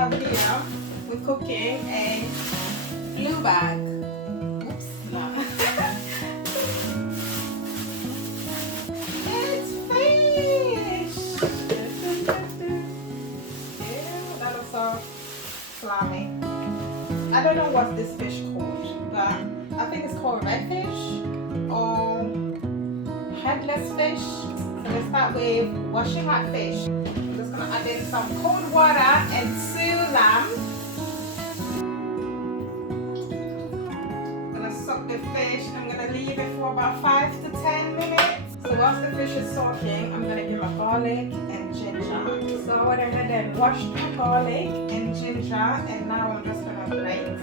have here, we're cooking a blue bag. Oops, no. It's fish! Ew, that looks so slimy. I don't know what this fish called, but I think it's called redfish or headless fish. So let's start with washing our fish. I'm just gonna add in some cold water and 2 lamb. I'm gonna soak the fish. I'm gonna leave it for about 5 to 10 minutes. So whilst the fish is soaking, I'm gonna give my garlic and ginger. So I went ahead and washed my garlic and ginger, and now I'm just gonna grate it.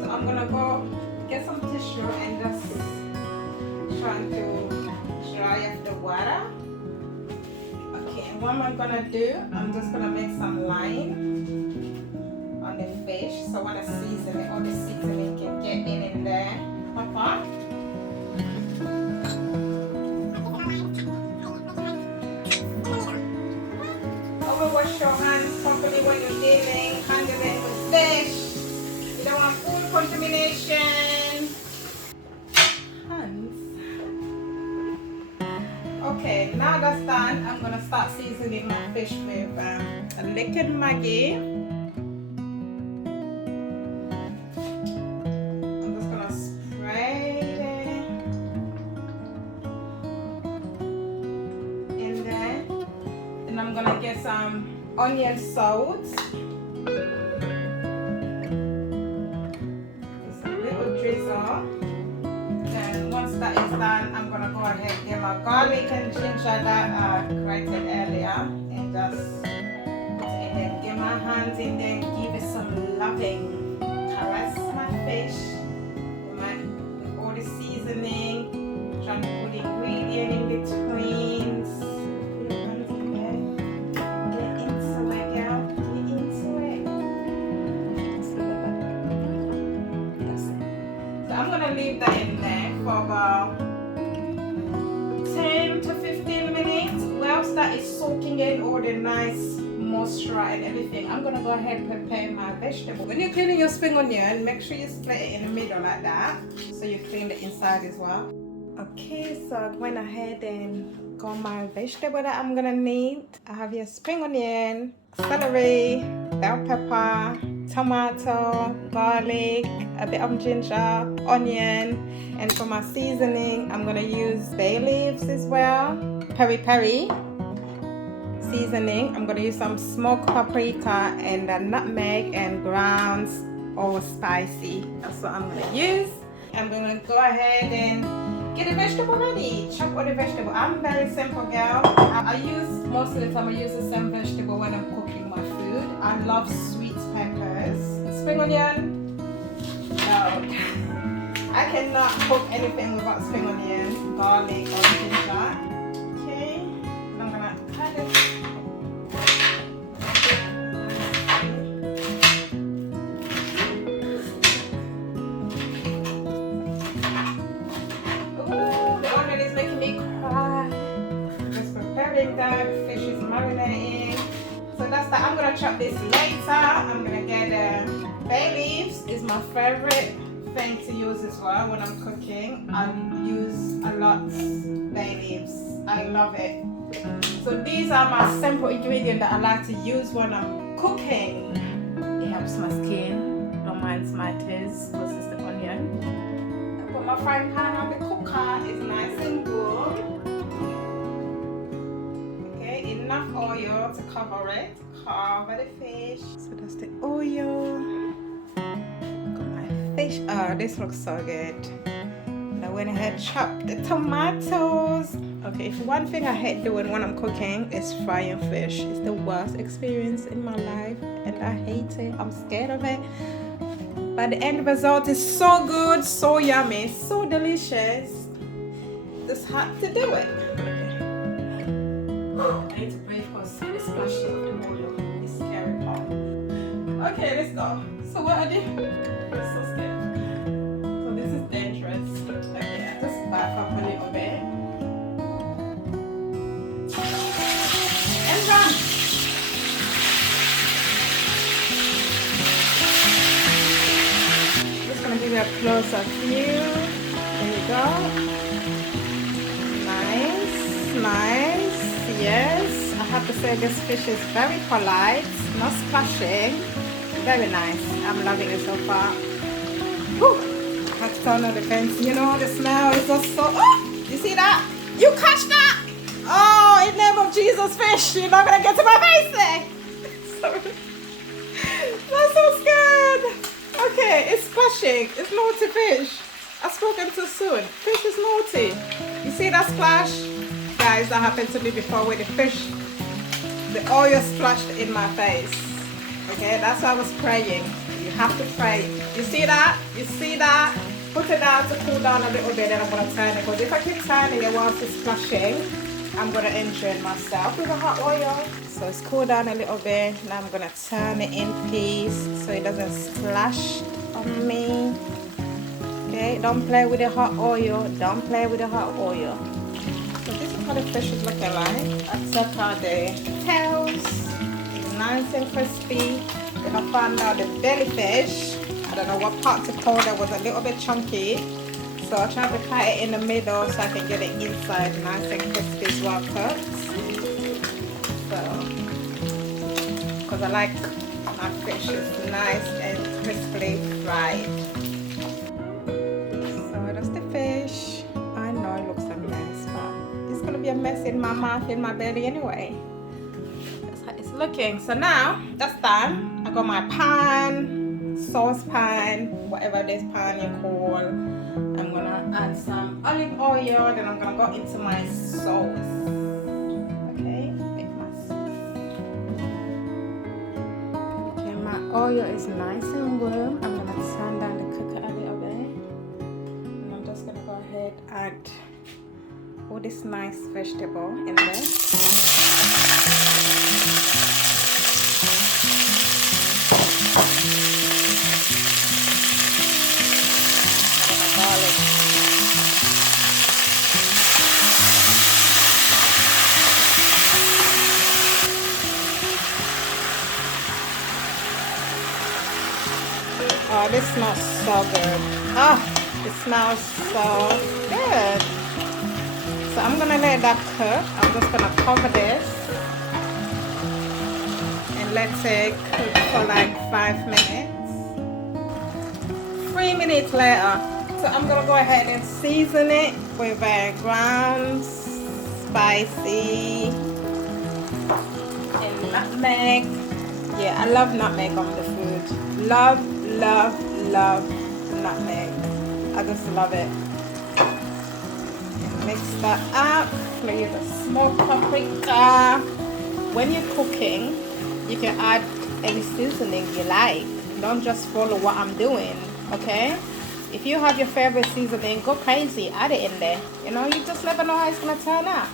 So I'm gonna go get some tissue and just trying to dry off the water. Okay, and what am I gonna do? I'm just gonna make some lime on the fish. So I wanna season it, all the seasoning can get in there. Papa. Wash your hands properly when you're handling with fish. You don't want food contamination. Hands. Okay, now that's done, I'm gonna start seasoning my fish with a liquid Maggi. I'm just gonna spray it in there. And I'm gonna get some onion salt. Just a little drizzle. Then once that is done, I'm gonna go ahead and get my garlic and ginger that I grated earlier and just put it in there. Get my hands in there, give it some loving caress my fish with all the seasoning. Trying to put the ingredient in between. Leave that in there for about 10 to 15 minutes. Whilst that is soaking in all the nice moisture and everything, I'm gonna go ahead and prepare my vegetable. When you're cleaning your spring onion, make sure you split it in the middle like that, so you clean the inside as well. Okay, so I went ahead and got my vegetable that I'm gonna need. I have here spring onion, celery, bell pepper, tomato, garlic, a bit of ginger, onion, and for my seasoning I'm gonna use bay leaves as well, peri peri seasoning. I'm gonna use some smoked paprika and nutmeg and ground allspice. That's what I'm gonna use. I'm gonna go ahead and get the vegetable ready. Chop all the vegetable. I'm very simple girl. I use most of the time I use the same vegetable when I'm cooking my food. I love sweet peppers. Spring onion? No. I cannot cook anything without spring onion, garlic or ginger. Okay. I'm gonna cut it. That fish is marinating, so that's that. I'm gonna chop this later. I'm gonna get bay leaves. Is my favorite thing to use as well when I'm cooking. I use a lot bay leaves. I love it. So these are my simple ingredients that I like to use when I'm cooking. It helps my skin. Don't mind my tears because it's the onion. I put my frying pan on the cooker. It's nice and good. Enough oil to cover it, cover the fish. So that's the oil. Got my fish. Oh, this looks so good. And I went ahead and chopped the tomatoes. Okay, if one thing I hate doing when I'm cooking is frying fish. It's the worst experience in my life and I hate it. I'm scared of it. But the end result is so good, so yummy, so delicious. Just had to do it. I need to breathe because the splashing of the oil is scary part. Okay, let's go. So what I do? I'm so scared. So this is dangerous. Okay, I just back up a little bit. And close-up view. There you go. Nice, nice. Yes, I have to say this fish is very polite, not splashing. Very nice. I'm loving it so far. Whew. I have to turn on the fence. You know, the smell is just so... Oh! You see that? You catch that? Oh, in the name of Jesus, fish, you're not going to get to my face there. Sorry. That's so scared. Okay, it's splashing. It's naughty fish. I've spoken too soon. Fish is naughty. You see that splash? Guys, that happened to me before with the fish. The oil splashed in my face. Okay, that's why I was praying. You have to pray. You see that? You see that? Put it down to cool down a little bit, and I'm going to turn it. Because if I keep turning it whilst it's splashing, I'm going to injure it myself with the hot oil. So it's cooled down a little bit. Now I'm going to turn it in peace so it doesn't splash on me. Okay, don't play with the hot oil. Don't play with the hot oil. So this is how the fish is looking like. I took out the tails. It's nice and crispy. Then I found out the belly fish. I don't know what part to call it. Was a little bit chunky. So I tried to cut it in the middle so I can get it inside nice and crispy as well cooked. So, because I like my fish is nice and crisply fried. So that's the fish. I know it looks a mess, but it's gonna be a mess in my mouth, in my belly anyway. That's how it's looking. So now that's done. I got my pan, saucepan, whatever this pan you call. I'm gonna add some olive oil, then I'm gonna go into my sauce. Okay, make my sauce. Okay, my oil is nice and warm. I'm gonna turn down the cooker a little bit. And I'm just gonna go ahead and add all this nice vegetable in there. Oh, this smells so good. Oh, it smells so good. So I'm gonna let that cook. I'm just gonna cover this and let it cook for like 5 minutes. 3 minutes later. So I'm gonna go ahead and season it with ground spicy and nutmeg. Yeah, I love nutmeg on the food. Love nutmeg. I just love it. And mix that up. Maybe the smoked paprika. When you're cooking, you can add any seasoning you like. Don't just follow what I'm doing, okay? If you have your favorite seasoning, go crazy, add it in there. You know, you just never know how it's gonna turn out.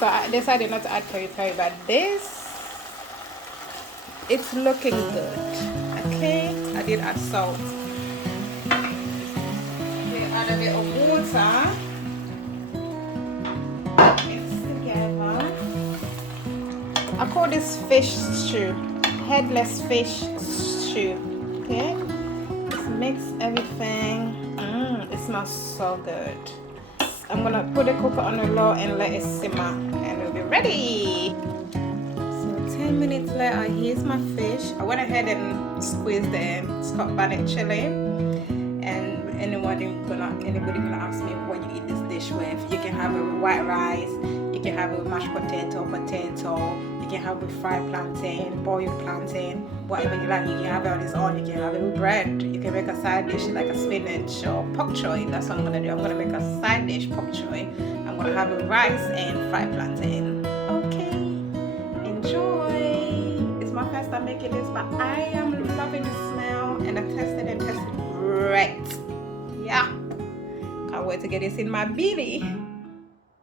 So I decided not to add peri peri, but this, it's looking good. Okay, I did add salt. Okay, add a bit of water. Mix together. I call this fish stew, headless fish stew. Okay, just mix everything. It smells so good. I'm gonna put the cooker on the low and let it simmer, and it'll be ready. 10 minutes later, here's my fish. I went ahead and squeezed the Scotch bonnet chili, and anybody gonna ask me what you eat this dish with. You can have it with white rice, you can have it with mashed potato, you can have it with fried plantain, boiled plantain, whatever you like. You can have it on its own, you can have it with bread, you can make a side dish like a spinach or pak choy. That's what I'm gonna do. I'm gonna make a side dish pak choy. I'm gonna have it with rice and fried plantain. Okay, enjoy. It's my first time making this, but I am loving the smell, and I tested and tested great. Yeah, can't wait to get this in my belly.